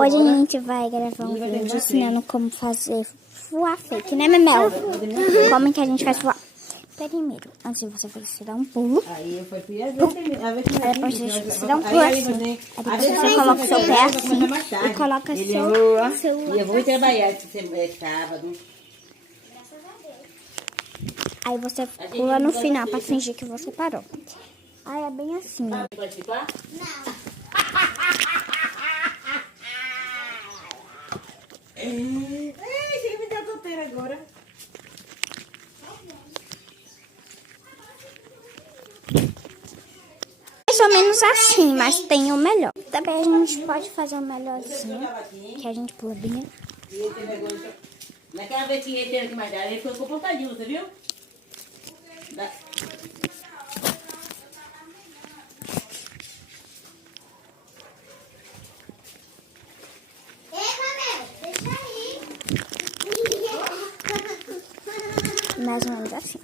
Hoje a gente vai gravar um vídeo ensinando como fazer voar fake, né, Memel? Como que a gente faz voar? Primeiro, antes de você fazer, você dá um pulo. Aí depois você dá um pulo assim. Aí depois você coloca o seu pé assim e coloca seu... Eu vou trabalhar esse sábado. Aí você pula no final pra fingir que você parou. Aí é bem assim, ó. Participar? Chega me dar tonteira agora. Mais ou menos assim, mas tem o melhor. Também a gente pode fazer o melhorzinho, que a gente pula bem. Naquela vez que ele teve que mais dar, ele ficou comportadinho, você viu? Mais ou menos assim.